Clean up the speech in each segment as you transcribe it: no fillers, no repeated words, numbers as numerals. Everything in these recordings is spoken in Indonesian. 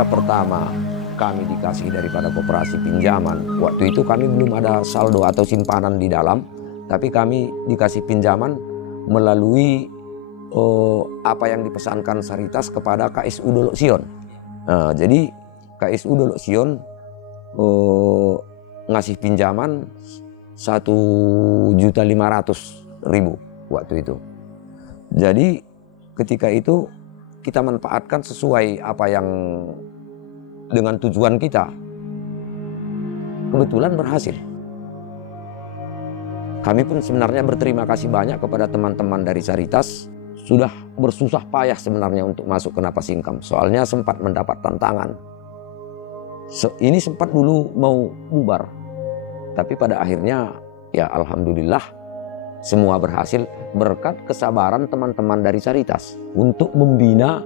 ketika pertama kami dikasih daripada koperasi pinjaman, waktu itu kami belum ada saldo atau simpanan di dalam, tapi kami dikasih pinjaman melalui apa yang dipesankan Saritas kepada KSU Dolok Sion. Nah, jadi KSU Dolok Sion ngasih pinjaman 1.500.000 waktu itu. Jadi ketika itu kita manfaatkan sesuai apa yang dengan tujuan kita. Kebetulan berhasil. Kami pun sebenarnya berterima kasih banyak kepada teman-teman dari Saritas. Sudah bersusah payah sebenarnya untuk masuk ke Napas Income. Soalnya sempat mendapat tantangan. Ini sempat dulu mau bubar. Tapi pada akhirnya ya alhamdulillah semua berhasil berkat kesabaran teman-teman dari Saritas untuk membina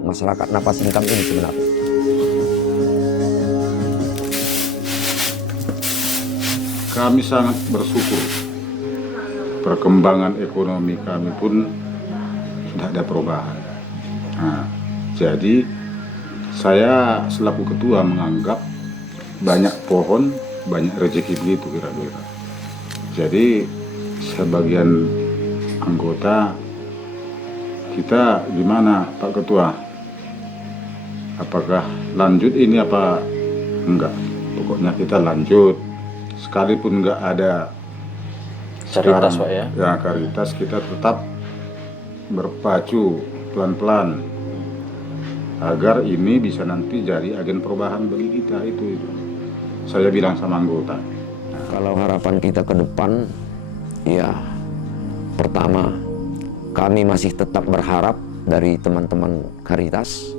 masyarakat Napas Income ini sebenarnya. Kami sangat bersyukur perkembangan ekonomi kami pun sudah ada perubahan. Nah, jadi saya selaku ketua menganggap banyak pohon, banyak rezeki begitu kira-kira. Jadi sebagian anggota kita gimana Pak Ketua? Apakah lanjut ini apa enggak? Pokoknya kita lanjut. Sekalipun enggak ada Caritas Pak ya? Ya Caritas, kita tetap berpacu pelan-pelan agar ini bisa nanti jadi agen perubahan bagi kita itu. Saya bilang sama anggota. Kalau harapan kita ke depan, ya pertama kami masih tetap berharap dari teman-teman Caritas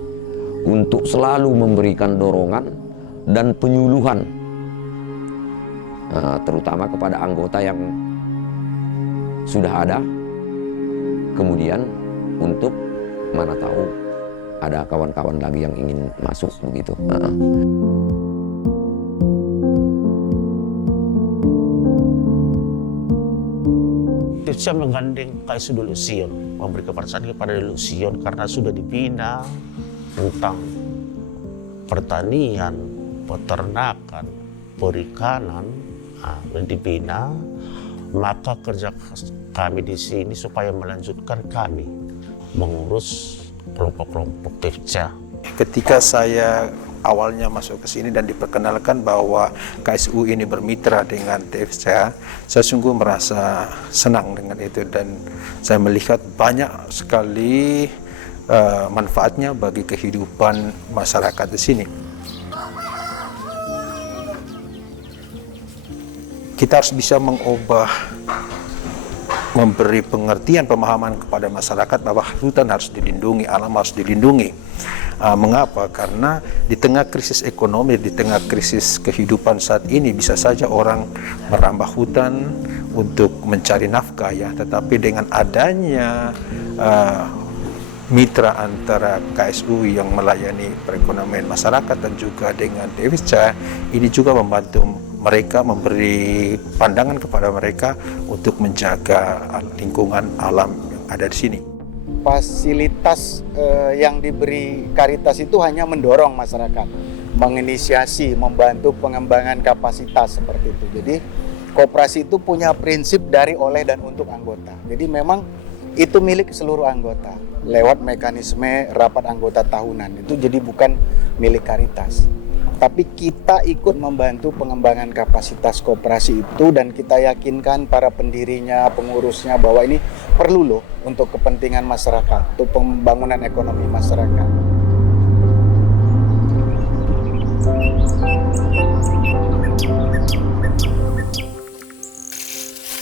untuk selalu memberikan dorongan dan penyuluhan, terutama kepada anggota yang sudah ada, kemudian untuk mana tahu ada kawan-kawan lagi yang ingin masuk begitu. Saya menggandeng KSU Dolok Sion, memberi kepercayaan kepada Dolok Sion karena sudah dibina tentang pertanian, peternakan, perikanan, dan dibina, maka kerja kami di sini supaya melanjutkan kami mengurus kelompok-kelompok TEFCA. Ketika saya awalnya masuk ke sini dan diperkenalkan bahwa KSU ini bermitra dengan TEFCA, saya sungguh merasa senang dengan itu dan saya melihat banyak sekali manfaatnya bagi kehidupan masyarakat di sini. Kita harus bisa mengubah, memberi pengertian, pemahaman kepada masyarakat bahwa hutan harus dilindungi, alam harus dilindungi. Mengapa? Karena di tengah krisis ekonomi, di tengah krisis kehidupan saat ini, bisa saja orang merambah hutan untuk mencari nafkah ya. Tetapi dengan adanya mitra antara KSU yang melayani perekonomian masyarakat dan juga dengan TEFCA, ini juga membantu mereka, memberi pandangan kepada mereka untuk menjaga lingkungan alam yang ada di sini. Fasilitas yang diberi Caritas itu hanya mendorong masyarakat, menginisiasi, membantu pengembangan kapasitas seperti itu. Jadi koperasi itu punya prinsip dari, oleh, dan untuk anggota. Jadi memang itu milik seluruh anggota lewat mekanisme rapat anggota tahunan. Itu jadi bukan milik Caritas. Tapi kita ikut membantu pengembangan kapasitas koperasi itu dan kita yakinkan para pendirinya, pengurusnya bahwa ini perlu loh untuk kepentingan masyarakat, untuk pembangunan ekonomi masyarakat.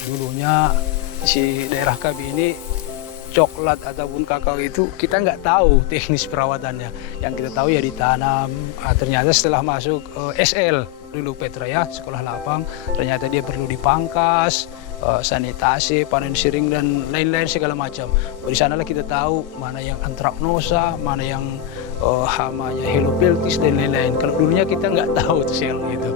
Dulunya si daerah kami ini coklat ataupun kakao itu kita nggak tahu teknis perawatannya. Yang kita tahu ya ditanam. Ternyata setelah masuk SL dulu Petra ya, sekolah lapang, ternyata dia perlu dipangkas, sanitasi, panen siring dan lain-lain segala macam. Di sanalah kita tahu mana yang antraknosa, mana yang hamanya helopeltis dan lain-lain. Kalau dulunya kita nggak tahu tuh sel itu.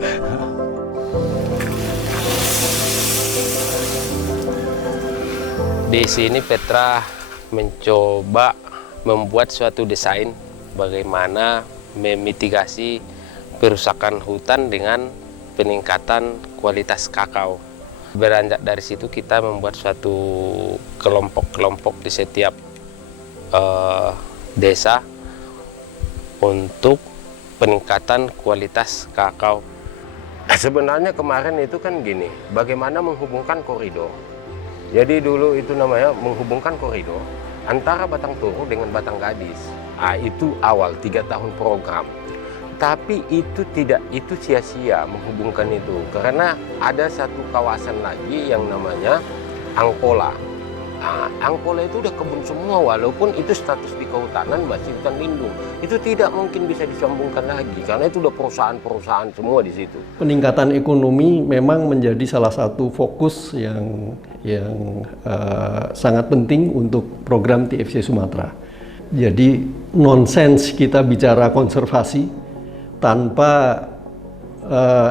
Di sini Petra mencoba membuat suatu desain bagaimana memitigasi perusakan hutan dengan peningkatan kualitas kakao. Beranjak dari situ kita membuat suatu kelompok-kelompok di setiap desa untuk peningkatan kualitas kakao. Sebenarnya kemarin itu kan gini, bagaimana menghubungkan koridor. Jadi dulu itu namanya menghubungkan koridor antara Batang Toru dengan Batang Gadis. Itu awal 3 tahun program. Tapi itu sia-sia menghubungkan itu, karena ada satu kawasan lagi yang namanya Angkola. Angkola itu udah kebun semua, walaupun itu status di kehutanan masih hutan lindung. Itu tidak mungkin bisa disambungkan lagi, karena itu udah perusahaan-perusahaan semua di situ. Peningkatan ekonomi memang menjadi salah satu fokus yang sangat penting untuk program TFC Sumatera. Jadi nonsens kita bicara konservasi tanpa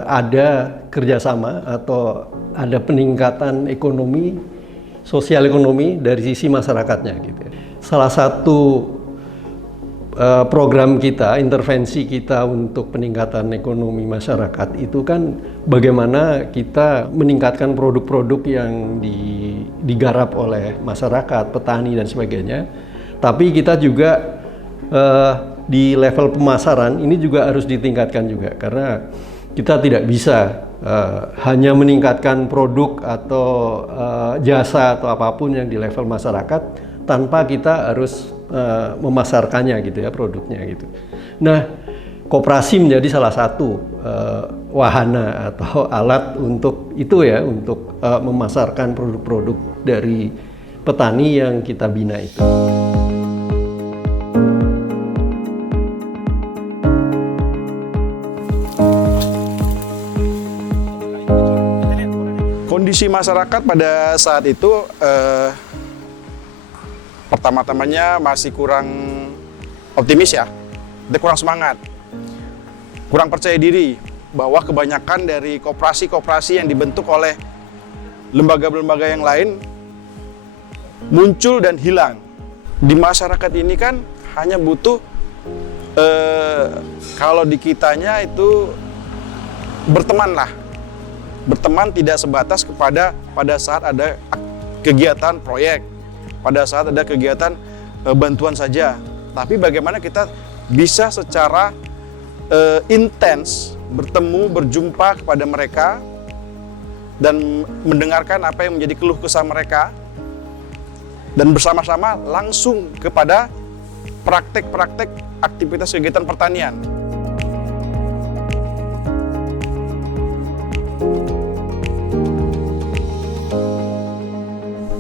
ada kerjasama atau ada peningkatan ekonomi, sosial ekonomi dari sisi masyarakatnya gitu. Salah satu program kita, intervensi kita untuk peningkatan ekonomi masyarakat itu kan bagaimana kita meningkatkan produk-produk yang digarap oleh masyarakat, petani dan sebagainya. Tapi kita juga di level pemasaran ini juga harus ditingkatkan juga, karena kita tidak bisa hanya meningkatkan produk atau jasa atau apapun yang di level masyarakat tanpa kita harus memasarkannya gitu ya, produknya gitu. Nah, koperasi menjadi salah satu wahana atau alat untuk itu ya, untuk memasarkan produk-produk dari petani yang kita bina itu. Kondisi masyarakat pada saat itu pertama-tamanya masih kurang optimis ya, dia kurang semangat, kurang percaya diri bahwa kebanyakan dari koperasi-koperasi yang dibentuk oleh lembaga-lembaga yang lain muncul dan hilang. Di masyarakat ini kan hanya butuh kalau di kitanya itu berteman lah. Berteman tidak sebatas kepada pada saat ada kegiatan proyek, pada saat ada kegiatan bantuan saja. Tapi bagaimana kita bisa secara intens bertemu, berjumpa kepada mereka dan mendengarkan apa yang menjadi keluh kesah mereka dan bersama-sama langsung kepada praktek-praktek aktivitas kegiatan pertanian.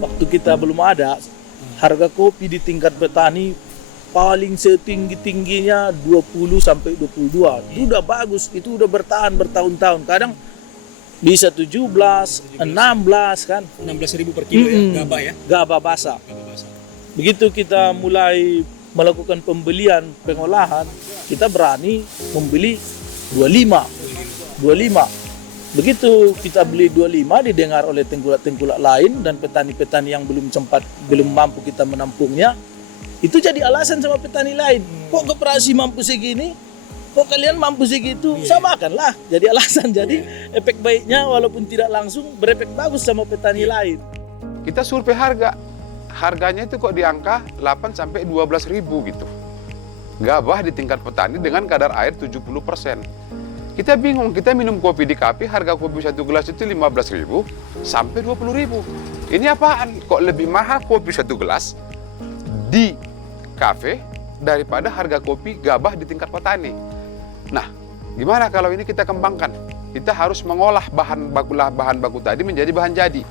Waktu kita belum ada, harga kopi di tingkat petani paling setinggi-tingginya 20 sampai 22. Itu udah bagus, itu udah bertahan bertahun-tahun. Kadang bisa 17, 16 kan. 16.000 per kilo ya, gabah ya? Gabah basah. Begitu kita mulai melakukan pembelian pengolahan, kita berani membeli 25. Begitu kita beli 25, didengar oleh tengkulak-tengkulak lain dan petani-petani yang belum mampu kita menampungnya, itu jadi alasan sama petani lain. Kok koperasi mampu segini, kok kalian mampu segitu, samakanlah. Jadi alasan, jadi efek baiknya walaupun tidak langsung berefek bagus sama petani lain. Kita survei harganya itu kok di angka 8 sampai 12 ribu gitu. Gabah di tingkat petani dengan kadar air 70%. Kita bingung, kita minum kopi di kafe, harga kopi 1 gelas itu 15.000 sampai 20.000. Ini apaan? Kok lebih mahal kopi 1 gelas di kafe daripada harga kopi gabah di tingkat petani? Nah, gimana kalau ini kita kembangkan? Kita harus mengolah bahan baku tadi menjadi bahan jadi.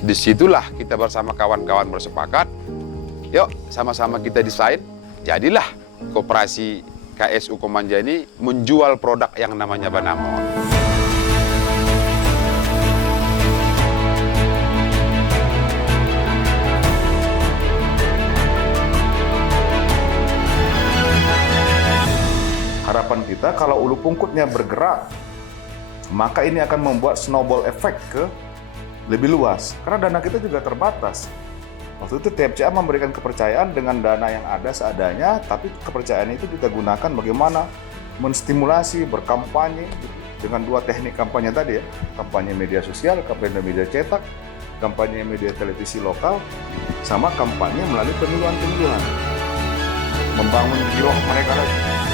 Disitulah kita bersama kawan-kawan bersepakat, yuk sama-sama kita desain, jadilah koperasi KSU Komanja ini menjual produk yang namanya Banamon. Harapan kita kalau ulu pungkutnya bergerak, maka ini akan membuat snowball effect ke lebih luas. Karena dana kita juga terbatas. Waktu itu TFCA memberikan kepercayaan dengan dana yang ada seadanya, tapi kepercayaan itu kita gunakan bagaimana menstimulasi, berkampanye dengan 2 teknik kampanye tadi ya, kampanye media sosial, kampanye media cetak, kampanye media televisi lokal, sama kampanye melalui penyuluhan-penyuluhan. Membangun giroh mereka lagi.